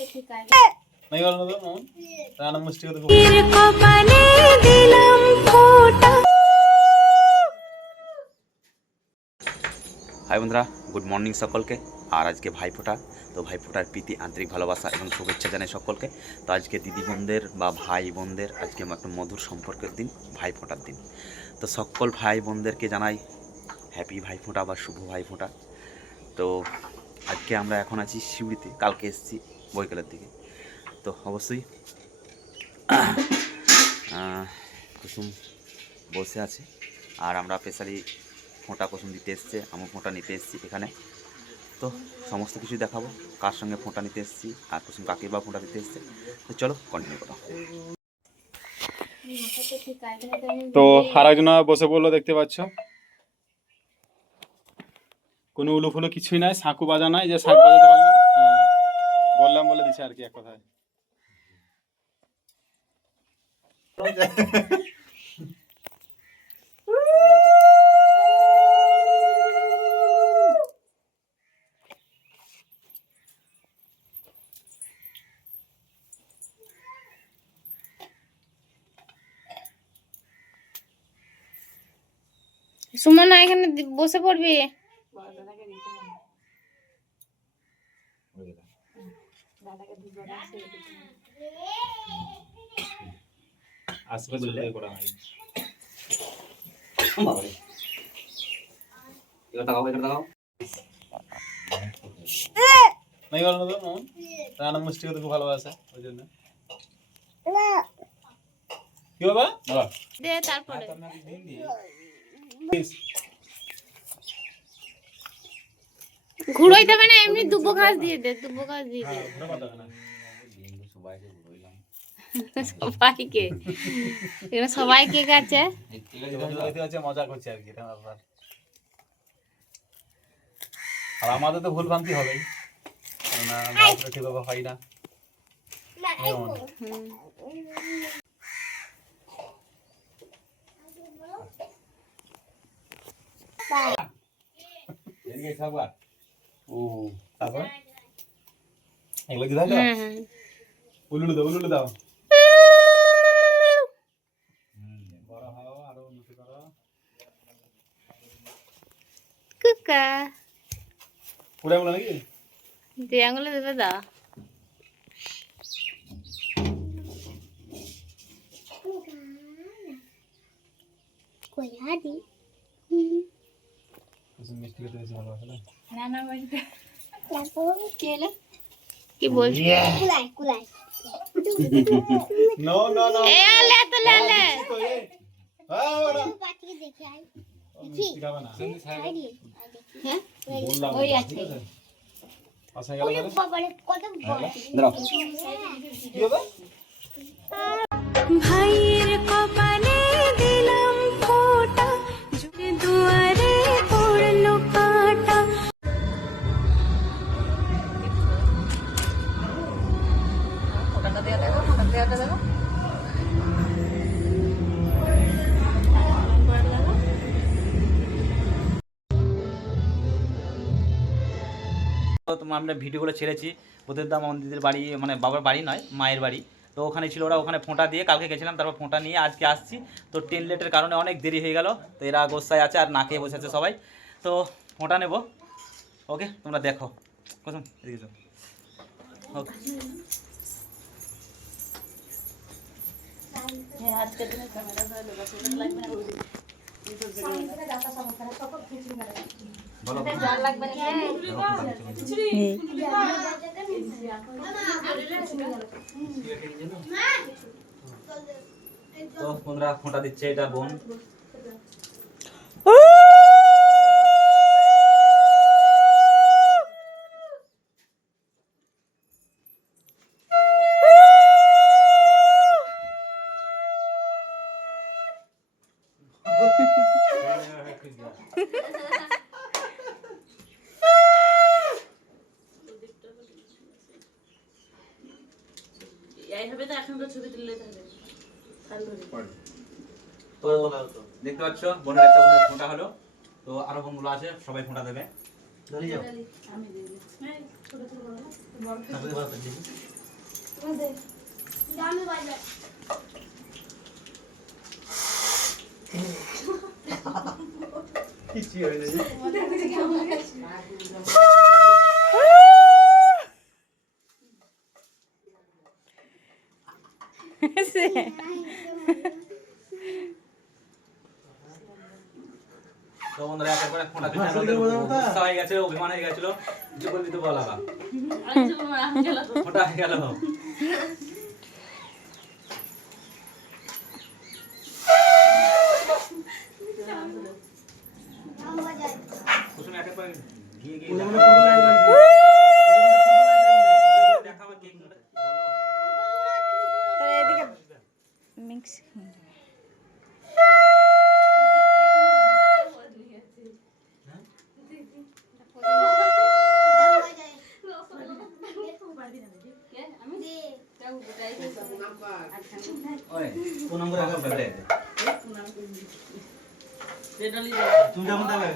नहीं बोलना तो मोहन राना मुष्टि को तो হাই বন্ধুরা, গুড মর্নিং সকলকে। আর আজকে ভাইফোঁটা, তো ভাইফোঁটার প্রীতি আন্তরিক ভালোবাসা এবং শুভেচ্ছা জানাই সকলকে। তো আজকে দিদি বোনদের বা ভাই বোনদের আজকে একটা মধুর সম্পর্কের দিন, ভাইফোঁটার দিন। তো সকল ভাই বোনদেরকে জানাই হ্যাপি ভাইফোঁটা বা শুভ ভাইফোঁটা। তো আজকে আমরা এখন আছি শিউড়িতে, কালকে এসেছি বৈকালের দিকে। তো অবশ্যই কুসুম বসে আছে, আর আমরা স্পেশালি ফোঁটা কুসুম দিতে এসছে, আমি ফোঁটা নিতে এসেছি এখানে। তো সমস্ত কিছু দেখাবো, কার সঙ্গে ফোঁটা নিতে এসেছি আর কুসুম কাকে বা ফোঁটা দিতে এসছে। তো চলো কন্টিনিউ করো। তো আরেকজনা বসে পড়লো, দেখতে পাচ্ছ। কোনো উলু ফুলু কিছুই নাই, সাঁকু বাজা নাই, যে শাঁখ বাজাতে পারলাম না। বললাম বলে দিছে আর কি, এক কথায়। সুমনা এখানে বসে পড়বি। नहीं बोलना तो मोहन राना मुष्टि को तो खूब ভালোবাসে, ওই জন্য। কি বাবা দে তারপরে ঘুরাইতে হবে না, এমনি দুব্বো ঘাস দিয়ে দে, দুব্বো ঘাস দিয়ে দে সবাইকে। এখানে সবাইকে গেছে, মজা করছে আর কি, এটা ব্যাপার। আর আমাদের তো ভুল ভ্রান্তি হবেই, না ঠিকভাবে হয় না। তারপর এগুলো কি দাও, উলুলু দাও, উলুলু দাও। বড় হও, আরো উন্নতি করো। কুকা পুরা বলা নাকি দে আঙুলে দেবে দা। মিষ্টি খেতে বেশি ভালোবাসে না? কি বলছিস? নো নো নো, এ লে তো লে লে। মিষ্টি খাবে না, হ্যাঁ বললাম ওই আছে। আসা গেল গেল। কি হবে? ভাইয়ের কপালে দিলাম ফোঁটা, যুগে দুয়ারে পড়লো কাঁটা। তোমার আমরা ভিডিওগুলো ছেড়েছি, ওদের দাম দিদির বাড়ি, মানে বাবার বাড়ি নয়, মায়ের বাড়ি। তো ওখানে ছিল ওরা, ওখানে ফোঁটা দিয়ে কালকে গেছিলাম, তারপর ফোঁটা নিয়ে আজকে আসছি। তো ট্রেন লেটের কারণে অনেক দেরি হয়ে গেল, তো এরা গোসায় আছে আর না খেয়ে বসে আছে সবাই। তো ফোঁটা নেব, ওকে তোমরা দেখো। প্রথম এদিকে ওকে। বলো তো বন্ধুরা ফোঁটা দিচ্ছে, এটা বোন। তো দেখতে পাচ্ছ বোনের একটা বোনের ফোঁটা হলো। তো আরো বোনগুলো আছে, সবাই ফোঁটা দেবে। তো বন্ধুরা একবার ফোনটা দিতে গুস্সা হয়ে গেছে, অভিমান হয়ে গেছিল, কিছু করে দিতে বলা না। ফোনটা হয়ে গেল। কুসুম একের পর গিয়ে গিয়ে দেখা আমার কেক বলো। তাহলে এদিকে মিক্স ওই কোন নম্বর আগে ফেলে তুমি যেমন দেবে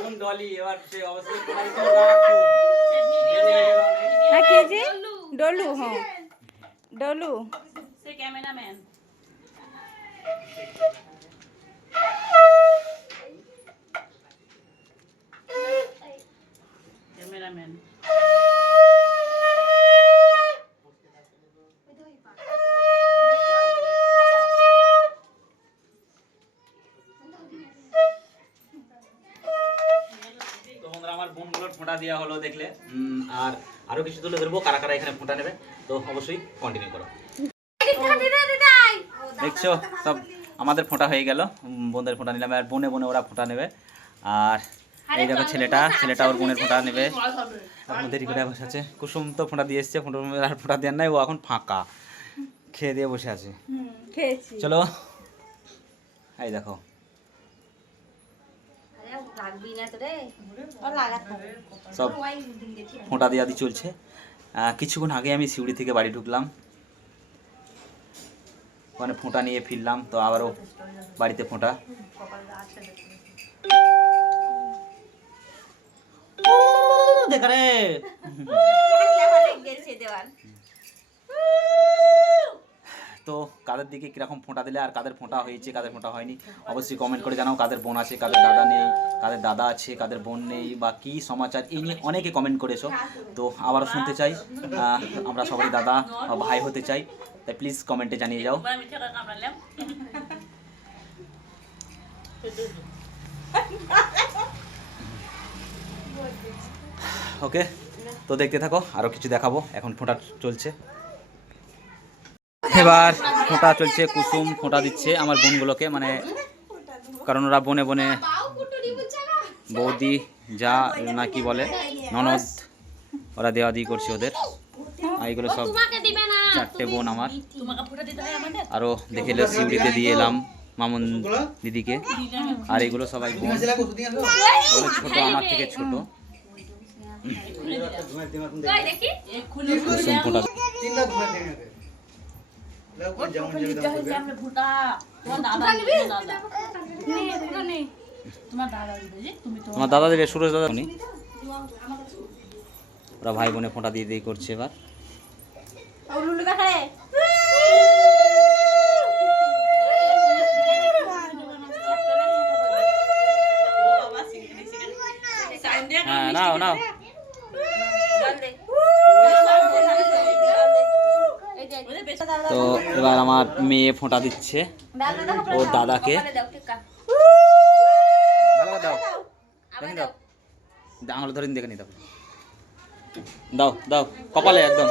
কোন ডলি এবার সে অবশ্যই হ্যাঁ কে জি ডলু হ্যাঁ ডলু সে ক্যামেরাম্যান ক্যামেরাম্যান তো বন্ধুরা আমার বোনগুলোর ফোঁটা দেওয়া হলো দেখলে, আর আরো কিছু তুলে ধরবো কারা কারা এখানে ফোঁটা নেবে, তো অবশ্যই কন্টিনিউ করো। দেখছো সব আমাদের ফোঁটা হয়ে গেল, বোনদের ফোঁটা নিলাম, আর বনে বনে ওরা ফোঁটা নেবে। আর এই দেখো ছেলেটা ওর বোনের ফোঁটা নেবে, এখন দেরি করে বসে আছে। কুসুম তো ফোঁটা দিয়ে এসছে, আর ফোঁটা দেওয়ার নাই, ও এখন ফাঁকা খেয়ে দিয়ে বসে আছে। চলো এই দেখো সব ফোঁটা দেওয়া দিয়ে চলছে। কিছুক্ষণ আগে আমি সিউড়ি থেকে বাড়ি ঢুকলাম, ওখানে ফোঁটা নিয়ে ফিরলাম, তো আবারও বাড়িতে ফোঁটা। দেখা রে তো কাদের দিকে কিরকম ফোঁটা দিলে আর কাদের ফোঁটা হয়েছে কাদের ফোঁটা হয়নি অবশ্যই কমেন্ট করে জানাও। কাদের বোন আছে, কাদের দাদা নেই, কাদের দাদা আছে, কাদের বোন নেই, বা কী সমাচার এই নিয়ে অনেকে কমেন্ট করেছো। তো আবারও শুনতে চাই, আমরা সবাই দাদা বা ভাই হতে চাই, তাই প্লিজ কমেন্টে জানিয়ে যাও। ওকে, তো দেখতে থাকো, আরও কিছু দেখাবো। এখন ফোঁটা চলছে, এবার ফোঁটা চলছে। কুসুম ফোঁটা দিচ্ছে আমার বোনগুলোকে, মানে কারণ ওরা বনে বনে বৌদি যা না কি বলে ননদ, ওরা দেওয়া দিয়ে করছে ওদের। আর এগুলো সব চারটে বোন আমার। আরও দেখে এলো সিউড়িতে দিয়ে এলাম মামুন দিদিকে। আর এগুলো সবাই বোন, ওগুলো ছোটো, আমার থেকে ছোট। কুসুম ফোঁটা তোমার দাদা দেবে, সুরজ দাদা উনি। ওরা ভাই বোনে ফোঁটা দিয়ে দিয়ে করছে এবার। হ্যাঁ নাও নাও। তো এবার আমার মেয়ে ফোঁটা দিচ্ছে ওর দাদাকে। ভালো দাও, দেখে দাও, আঙুল ধরে দেখে নি, দাও দাও কপালে একদম।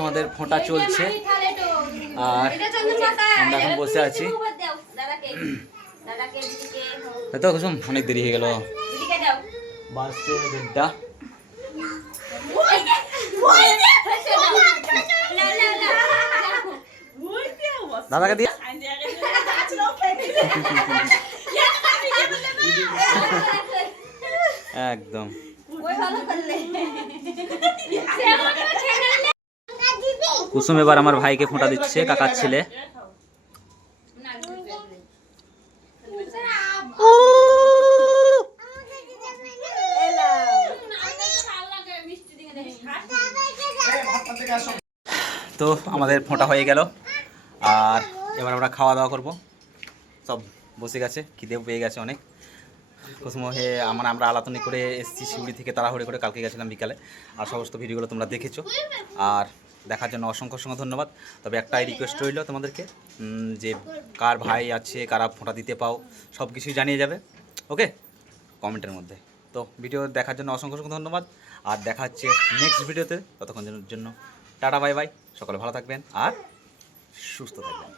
আমাদের ফোঁটা চলছে আর আমরা এখন বসে আছি। তো কুসুম অনেক দেরি হয়ে গেল, বাসে 1:30। দাদাকে দিয়ে একদম কুসুম এবার আমার ভাইকে ফোঁটা দিচ্ছে, কাকার ছেলে। তো আমাদের ফোঁটা হয়ে গেল, আর এবার আমরা খাওয়া দাওয়া করব। সব বসে গেছে, খিদেও পেয়ে গেছে অনেক। কুসুম হয়ে আমরা আলাতনি করে এসেছি শিউড়ি থেকে, তাড়াহুড়ি করে কালকে গেছিলাম বিকালে। আর সমস্ত ভিডিওগুলো তোমরা দেখেছো, আর দেখার জন্য অসংখ্য ধন্যবাদ। তবে একটাই রিকোয়েস্ট রইল তোমাদেরকে, যে কার ভাই আছে, কারা ফোঁটা দিতে পাও, সব কিছুই জানিয়ে যাবে, ওকে, কমেন্টের মধ্যে। তো ভিডিও দেখার জন্য অসংখ্য ধন্যবাদ, আর দেখা হচ্ছে নেক্সট ভিডিওতে। ততক্ষণ জন্য টাটা, বাই বাই, সকলে ভালো থাকবেন আর সুস্থ থাকবেন।